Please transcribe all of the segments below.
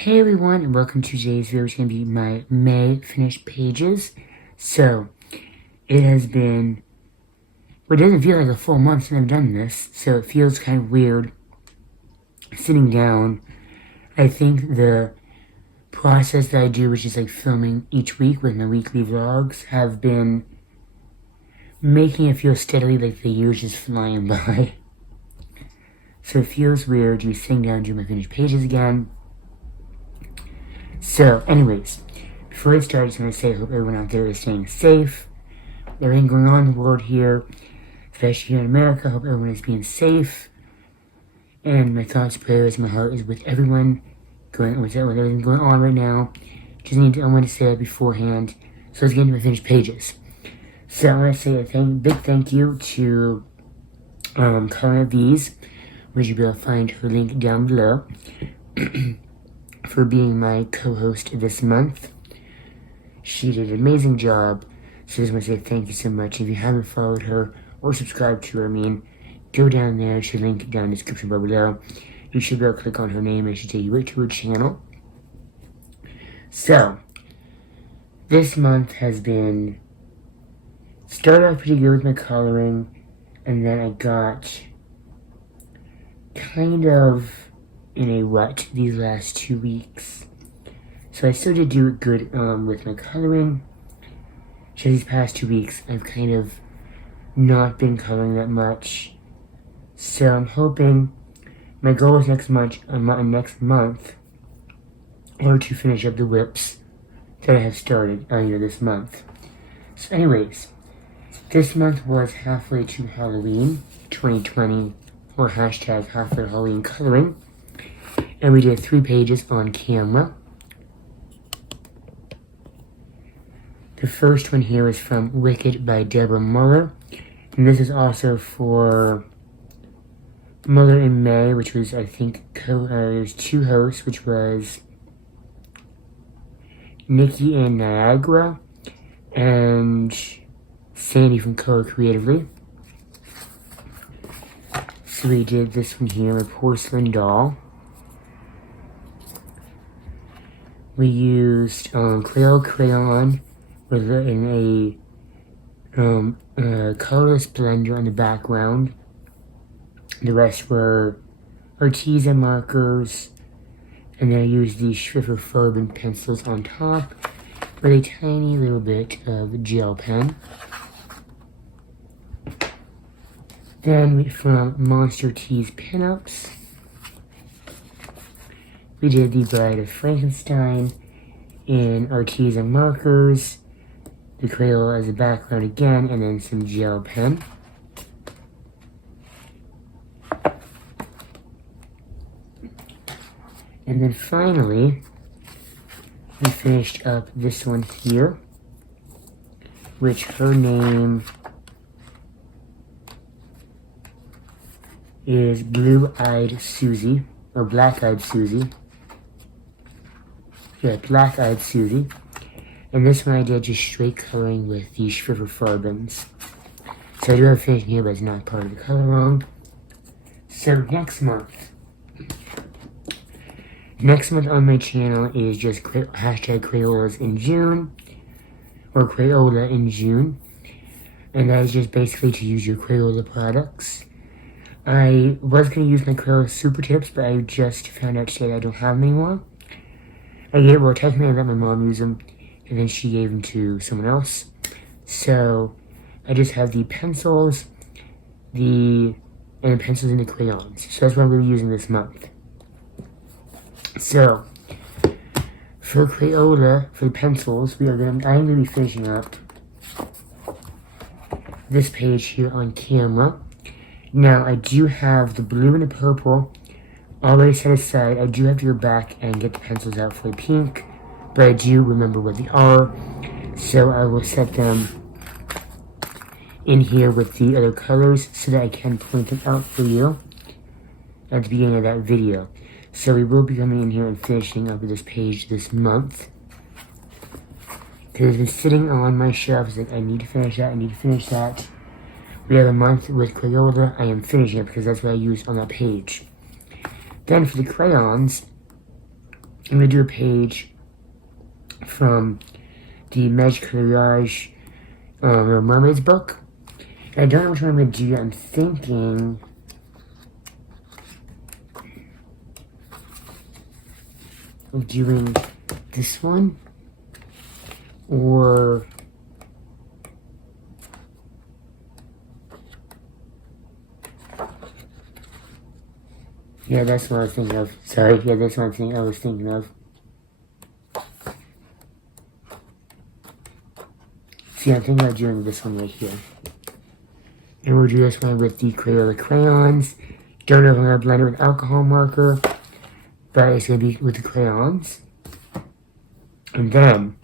Hey everyone, and welcome to Jade's video, which is going to be my May finished pages. So, it has been, well, it doesn't feel like a full month since I've done this, so it feels kind of weird sitting down. I think the process that I do, which is like filming each week with my weekly vlogs, have been making it feel steadily like the years just flying by. So it feels weird to be sitting down and doing my finished pages again. So, anyways, before I start, I just want to say I hope everyone out there is staying safe. Everything going on in the world here, especially here in America, I hope everyone is being safe. And my thoughts, prayers, my heart is with everyone with everything going on right now. I want to say that beforehand. So let's get into my finished pages. So I want to say a big thank you to Colour V's, which you'll be able to find her link down below, for being my co-host this month. She did an amazing job, so I just want to say thank you so much. If you haven't followed her or subscribed to her, go down there, she'll link down in the description bar below. You should be able to click on her name and it should take you right to her channel. So, this month has been, started off pretty good with my coloring, and then I got kind of in a rut these last 2 weeks. So I still did do good with my coloring. Just these past 2 weeks, I've kind of not been coloring that much. So I'm hoping, my goal is next month, or to finish up the whips that I have started this month. So anyways, this month was halfway to Halloween 2020, or hashtag halfway Halloween coloring. And we did 3 pages on camera. The first one here is from Wicked by Deborah Muller. And this is also for Muller in May, which was, I think, there's 2 hosts, which was Nikki and Niagara, and Sandy from Color Creatively. So we did this one here, a porcelain doll. We used Crayola crayon in a colorless blender on the background. The rest were artisan markers, and then I used these Schriftfarben pencils on top with a tiny little bit of gel pen. Then from Monster Tees Pinups, we did the Bride of Frankenstein in artisan markers, the Crayola as a background again, and then some gel pen. And then finally, we finished up this one here, which her name is Blue-Eyed Susie, or Black-Eyed Susie. Yeah, Black-Eyed Susie. And this one I did just straight coloring with these Schriftfarbens. So I do have a finish here, but it's not part of the color wrong. So next month on my channel is just hashtag Crayolas in June, or Crayola in June. And that is just basically to use your Crayola products. I was going to use my Crayola Super Tips, but I just found out today that I don't have them anymore. Technically I let my mom use them, and then she gave them to someone else. So, I just have the pencils, and the pencils and the crayons. So that's what I'm going to be using this month. So, for Crayola, for the pencils, I'm going to be finishing up this page here on camera. Now, I do have the blue and the purple already set aside. I do have to go back and get the pencils out for the pink, but I do remember what they are, so I will set them in here with the other colors so that I can point them out for you at the beginning of that video. So we will be coming in here and finishing up this page this month, because it's been sitting on my shelf. It's like, I need to finish that. We have a month with Crayola. I am finishing it because that's what I used on that page. Then for the crayons, I'm going to do a page from the Magic Courage Mermaids book. I don't know which one I'm going to do. I'm thinking of doing this one, or yeah, that's what I was thinking of. Sorry, yeah, that's what I was thinking of. See, I'm thinking of doing this one right here. And we'll do this one with the Crayola crayons. Don't know if I'm going to blend it with alcohol marker, but it's going to be with the crayons. And then,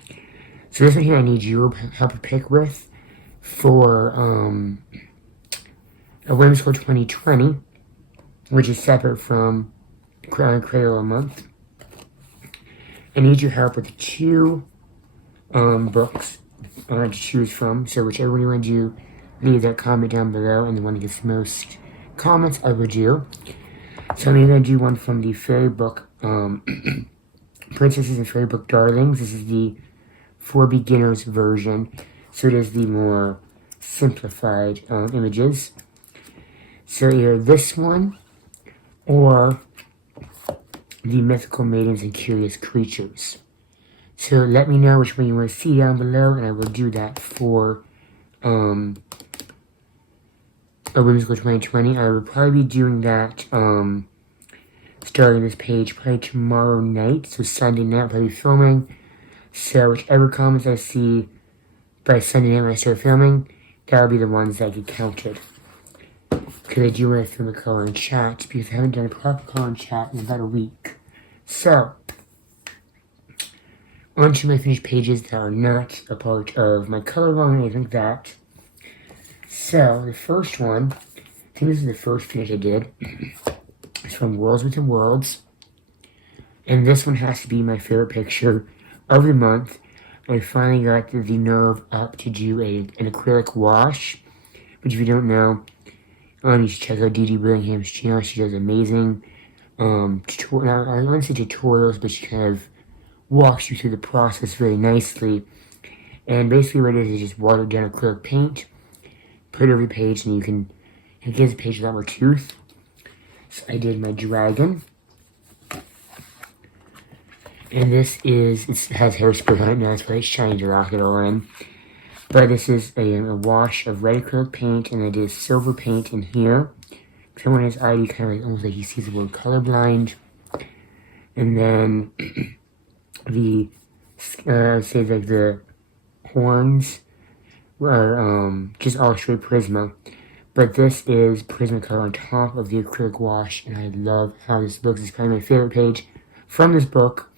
so this one here I need your help pick with for a Whimsical 2020, which is separate from Crayola month. I need your help with 2 books to choose from. So whichever one you want to do, leave that comment down below, and the one that gets the most comments I will do. So I'm going to do one from the fairy book, Princesses and Fairy Book Darlings. This is the for beginners version, so it is the more simplified images. So either this one or the Mythical Maidens and Curious Creatures. So let me know which one you want to see down below, and I will do that for a Whimsical 2020. I will probably be doing that starting this page probably tomorrow night. So Sunday night I'll probably be filming. So whichever comments I see by Sunday night when I start filming, that'll be the ones that get counted. Because I do want to film a color and chat, because I haven't done a proper color and chat in about a week. So, onto my finished pages that are not a part of my color along or anything like that. So, the first one, I think this is the first finish I did. It's from Worlds Within Worlds. And this one has to be my favorite picture of the month. I finally got the nerve up to do an acrylic wash, which if you don't know, you should check out Dee Willingham's channel. She does amazing I wouldn't say tutorials, but she kind of walks you through the process very nicely. And basically what it is just watered down acrylic paint, put it over the page, and it gives the page a lot more tooth. So I did my dragon. And this is, it has hairspray on it now, it's why it's shiny to rock it all in. But this is a wash of red acrylic paint, and I did silver paint in here. Someone has already kind of like, almost like he sees the word colorblind. And then the, say like the horns are just all straight Prisma. But this is Prismacolor on top of the acrylic wash, and I love how this looks. It's probably my favorite page from this book.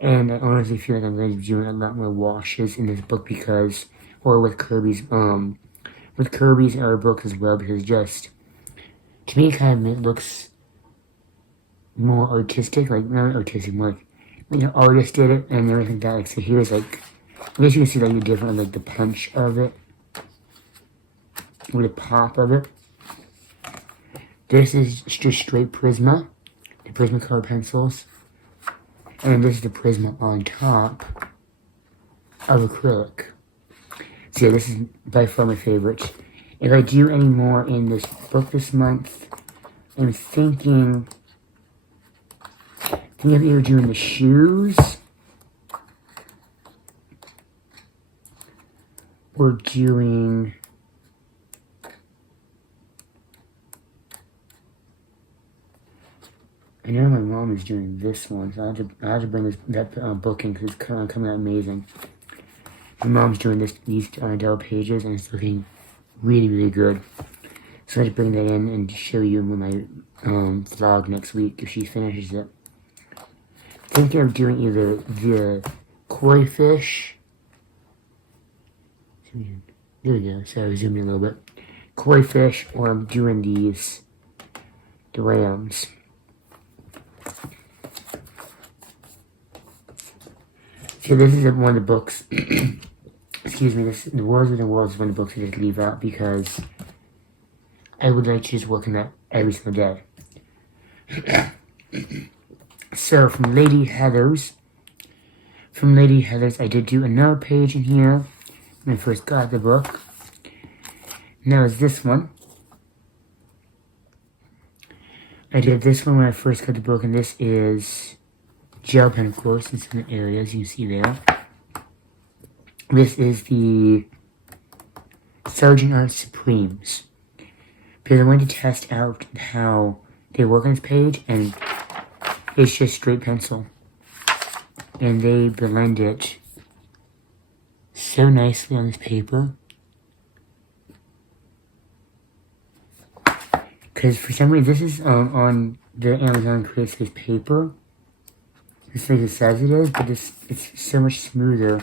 And I honestly feel like I'm going to be doing a lot more washes in this book because, or with Kirby's our book as well, because just, to me, it kind of looks more artistic, like, not artistic, more like, an artist did it, and everything like that. Like, so here's like, I guess you can see like the different, like the punch of it, or the pop of it. This is just straight Prisma, the Prismacolor pencils. And this is the Prisma on top of acrylic. So yeah, this is by far my favorite. If I do any more in this book this month, I'm thinking of either doing the shoes or doing I know my mom is doing this one, so I have to bring that book in because it's coming out amazing. My mom's doing these double pages, and it's looking really, really good. So I have to bring that in and show you in my vlog next week if she finishes it. Thinking of doing either the koi fish. There we go. So I zoomed in a little bit. Koi fish, or I'm doing the rams. So this is one of the books, excuse me, the Worlds Within Worlds is one of the books I just leave out because I would like to just work on that every single day. So from Lady Heather's, I did do another page in here when I first got the book. And that was this one. I did this one when I first got the book, and this is gel pen, of course, in some areas you see there. This is the Sergeant Art Supremes, because I wanted to test out how they work on this page, and it's just straight pencil. And they blend it so nicely on this paper. Because for some reason, this is on the Amazon Creates paper. Just like it says it is, but it's so much smoother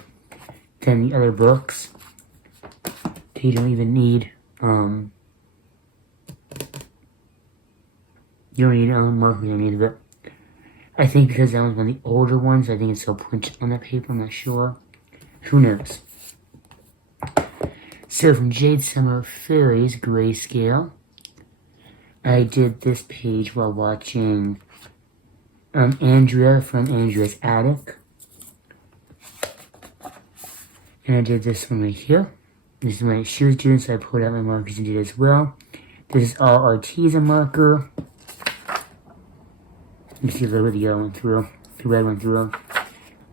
than the other books. You don't even need, you don't need markers or any of it. I think because that was one of the older ones, I think it's still printed on that paper, I'm not sure. Who knows? So from Jade Summer Fairies Grayscale, I did this page while watching Andrea from Andrea's Attic. And I did this one right here. This is what she was doing, so I pulled out my markers and did as well. This is all Arteza marker. You see a little bit of the yellow one through, the red one through. I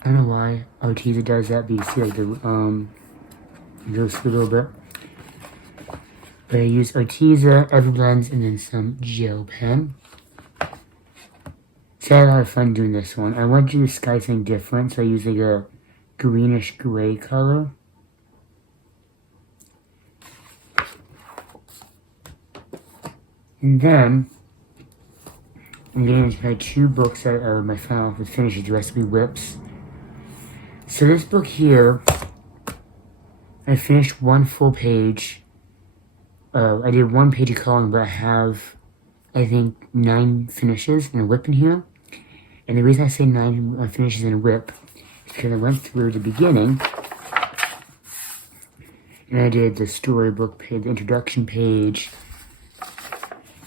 don't know why Arteza does that, but you see like the, it goes through a little bit. But I use Arteza, Everblends, and then some gel pen. So I had a lot of fun doing this one. I wanted to do the sky something different, so I used like a greenish gray color. And then, I'm getting into my two books that are my final finishes, the Recipe Whips. So this book here, I finished one full page. I did one page of coloring, but I have, I think, 9 finishes in a whip in here. And the reason I say 9 finishes in a whip is because I went through the beginning, and I did the storybook page, the introduction page,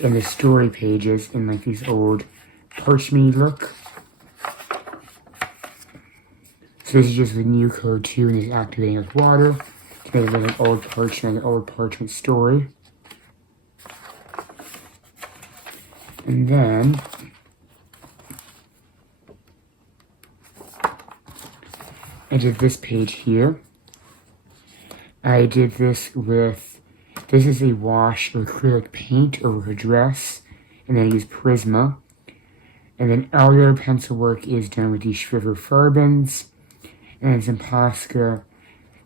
and the story pages in like these old parchment look. So this is just the new code 2, and it's activating with water to make it like an old parchment story. And then I did this page here. I did this with, this is a wash of acrylic paint over her dress, and then I used Prisma. And then all the other pencil work is done with these Schriver Farbens, and then some Posca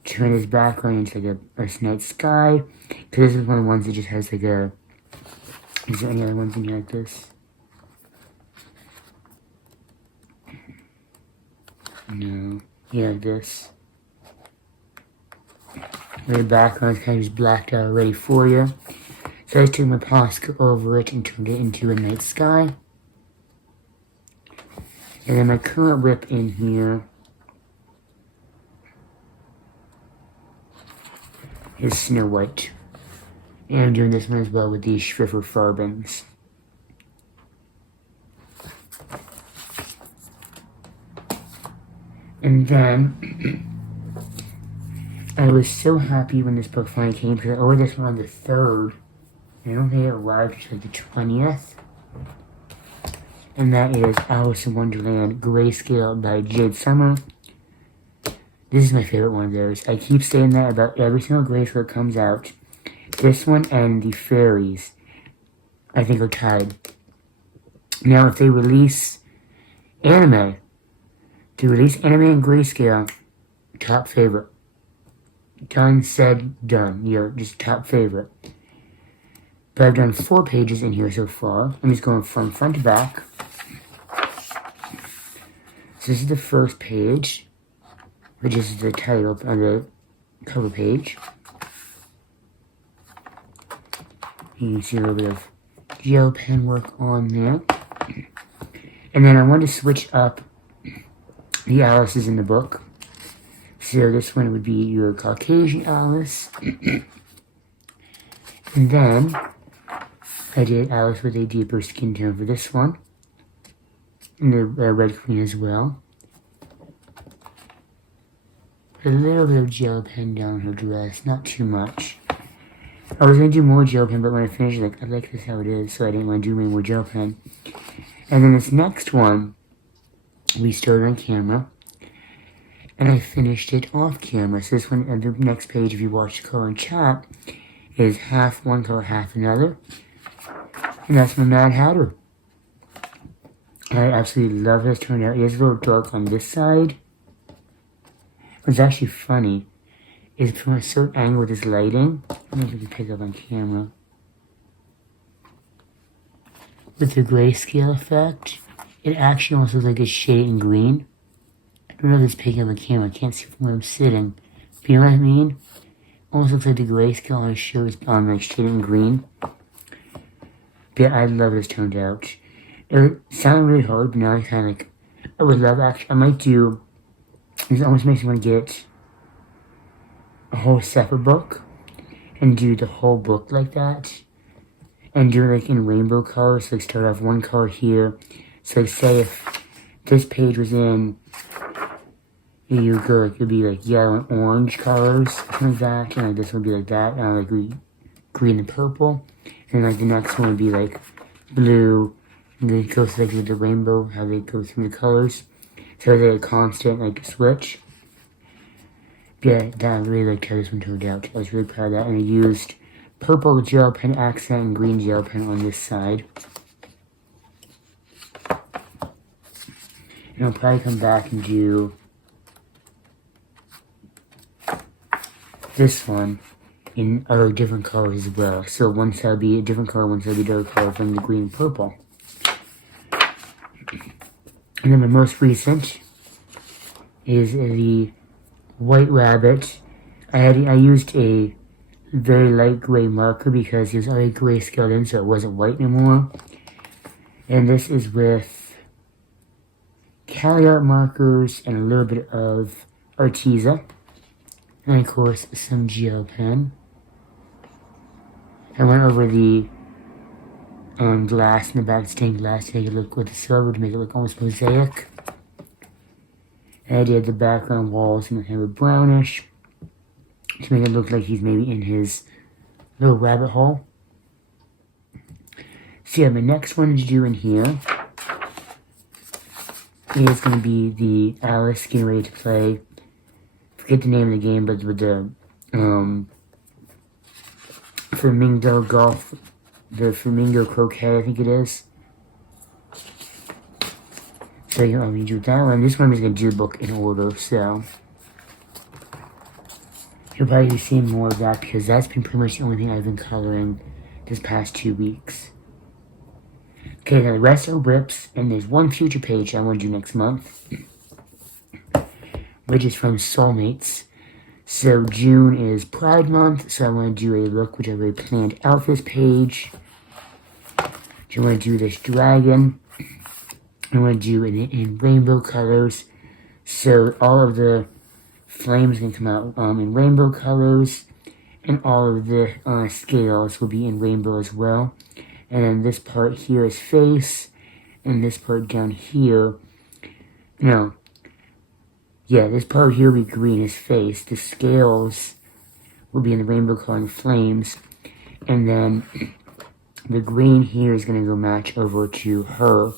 to turn this background into like a night sky, because this is one of the ones that just has like a, is there any other ones in here like this? No. Yeah, like this. The background is kind of just blacked out already for you. So I just took my Posca over it and turned it into a night sky. And then my current whip in here is Snow White. And I'm doing this one as well with these Schriver Farbens. And then I was so happy when this book finally came, because I ordered this one on the 3rd. And I don't think it arrived until the 20th. And that is Alice in Wonderland Grayscale by Jade Summer. This is my favorite one of theirs. I keep saying that about every single Grayscale that comes out. This one and the Fairies, I think, are tied. Now, if they release anime, in Grayscale, top favorite. Done, said, done. You're just top favorite. But I've done 4 pages in here so far. I'm just going from front to back. So this is the first page, which is the title on the cover page. You can see a little bit of gel pen work on there. And then I want to switch up the Alice's in the book. So this one would be your Caucasian Alice. And then I did Alice with a deeper skin tone for this one. in the red queen as well. A little bit of gel pen down her dress, not too much. I was going to do more gel pen, but when I finished, like, I like this how it is, so I didn't want to do any more gel pen. And then this next one, we started on camera, and I finished it off camera. So this one, the next page, if you watch the color and chat, is half one color, half another. And that's my Mad Hatter. I absolutely love how it's turned out. It is a little dark on this side. What's actually funny is from a certain angle with this lighting, I don't know if you can pick up on camera, with the grayscale effect, it actually almost looks like it's shaded in green. I don't know if it's picking up on camera, I can't see from where I'm sitting. But you know what I mean? Almost looks like the grayscale on the show is like shaded in green. But yeah, I love this turned out. It sounded really hard, but now I kind of like, I would love actually, I might do, it almost makes me want to get a whole separate book and do the whole book like that. And do it like in rainbow colors, so like start off one color here. So like say if this page was in, you go like, it'd be like yellow and orange colors, something like that. And like this would be like that, and like green and purple. And like the next one would be like blue, and then it goes like with the rainbow, how they go through the colors. So it's like a constant like switch. But yeah, that I really liked how this one turned out. I was really proud of that, and I used purple gel pen accent and green gel pen on this side. And I'll probably come back and do this one in other different colors as well. So one side will be a different color, one side will be a different color from the green and purple. And then my most recent is the White Rabbit. I used a very light gray marker because it was already gray scaled in, so it wasn't white anymore. And this is with Cali Art markers and a little bit of Arteza. And of course, some gel pen. I went over the glass in the back, stained glass, to make it look with the silver, to make it look almost mosaic. And I did the background walls and the with brownish, to make it look like he's maybe in his little rabbit hole. So yeah, my next one to do in here is going to be the Alice getting ready to play, forget the name of the game, but with the Flamingo Golf, the Flamingo Croquet, I think it is. So yeah, I'm going to do that one. This one is going to do the book in order, so you'll probably be seeing more of that because that's been pretty much the only thing I've been coloring this past 2 weeks. Okay, now the rest are whips, and there's one future page I want to do next month, which is from Soulmates. So June is Pride Month, so I want to do a look which I already planned out this page. I want to do this dragon. I want to do it in rainbow colors, so all of the flames can come out in rainbow colors, and all of the scales will be in rainbow as well. And then this part here is face, and this part down here, this part here will be green as face. The scales will be in the rainbow color and flames, and then the green here is going to go match over to her.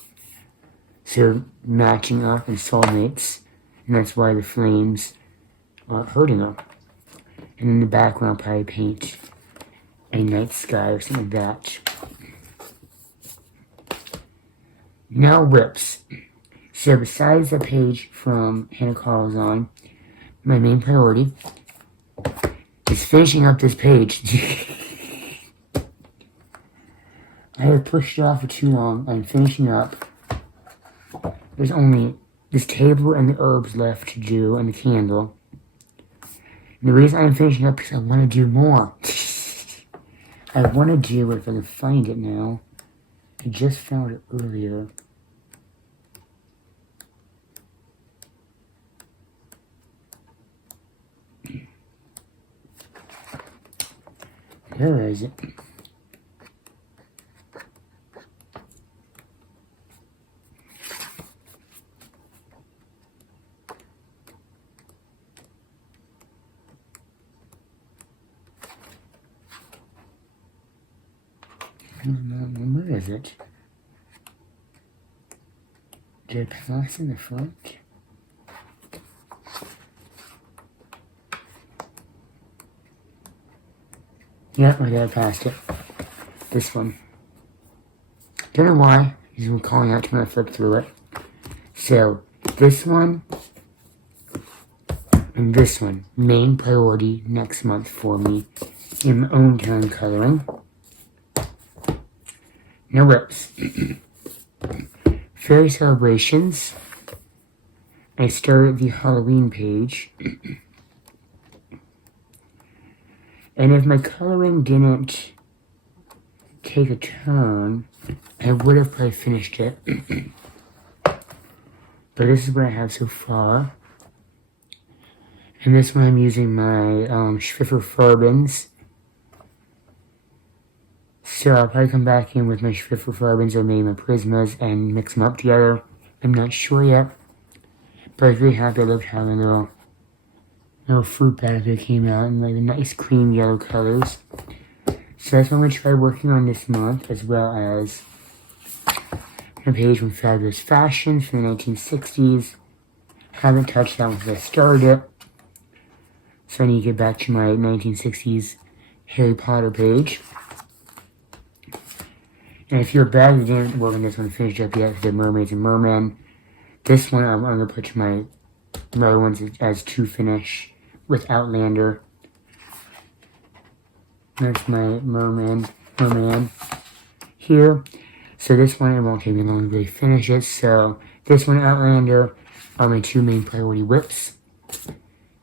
So matching up in Soulmates, and that's why the flames are hurting her. And in the background, I'll probably paint a night sky or something like that. Now whips. So besides the page from Hannah Carl's my main priority is finishing up this page. I have pushed it off for too long. I'm finishing up. There's only this table and the herbs left to do, and the candle. And the reason I'm finishing up is I want to do more. I want to do it if I can find it now. I just found it earlier. Where is it? Where is it? Did I pass in the front? Yep, my dad passed it. This one. Don't know why. He's been calling out to me when I flip through it. So, this one and this one. Main priority next month for me in my own turn coloring. No rips. Fairy Celebrations. I started the Halloween page. And if my coloring didn't take a turn, I would have probably finished it. But this is what I have so far. And this one I'm using my Schwiffer Farbens. So I'll probably come back in with my Schwiffer Farbens or maybe my Prismas and mix them up together. I'm not sure yet. But I was really happy I loved how the little fruit benefit came out in like the nice clean yellow colors. So that's what I'm going to try working on this month, as well as a page from Fabulous Fashions from the 1960s. Haven't touched that one since I started it. So I need to get back to my 1960s Harry Potter page. And if you're bad, you didn't work on this one finished up yet, the Mermaids and Mermen. This one I'm going to put to my other ones as to finish with Outlander. There's my merman here. So this one, it won't take me long to really finish it. So this one, Outlander, are my two main priority whips.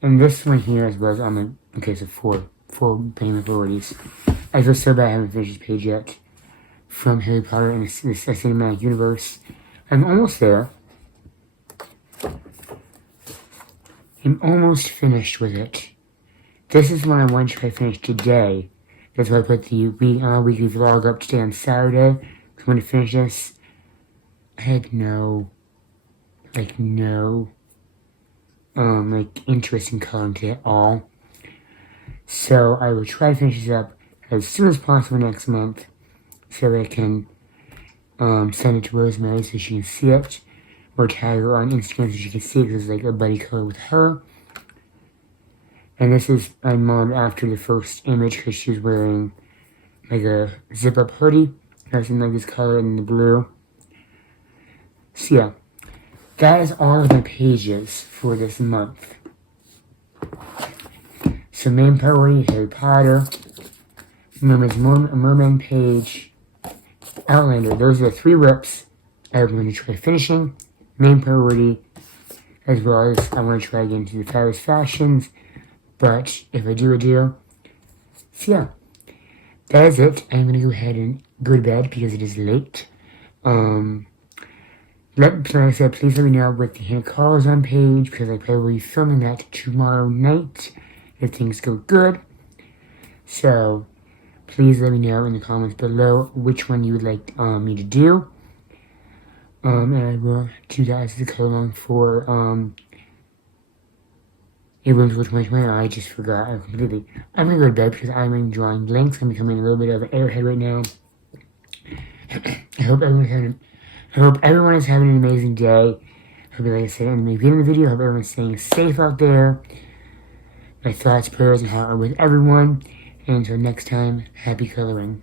And this one here as well as on my, okay, so four main priorities. I feel so bad I haven't finished this page yet. From Harry Potter and the Cinematic Universe. I'm almost there. I'm almost finished with it. This is one I want to try to finish today. That's why I put the weekly vlog up today on Saturday. I'm going to finish this. I had no interest in coloring today at all. So I will try to finish this up as soon as possible next month, so that I can send it to Rosemary so she can see it, or tag her on Instagram so she can see it, because it's like a buddy color with her. And this is my mom after the first image, because she's wearing like a zip-up hoodie. That's in like this color and the blue. So yeah, that is all of my pages for this month. So main priority, Harry Potter, Merman page, Outlander. Those are the three rips I'm going to try finishing. Main priority, as well as I want to try again to the Fairies Fashions. But if I do, I do. So yeah, that is it. I'm going to go ahead and go to bed because it is late. Like I said, please let me know what the Hannah calls on page, because I probably will be filming that tomorrow night if things go good. So please let me know in the comments below which one you would like me to do. And I will do that as the color along for a Whimsical 2020. I just forgot completely. I'm gonna go to bed because I'm enjoying blanks. I'm becoming a little bit of an airhead right now. I hope everyone is having an amazing day. I hope, like I said in the beginning of the video, I hope everyone's staying safe out there. My thoughts, prayers, and heart are with everyone. And until next time, happy coloring.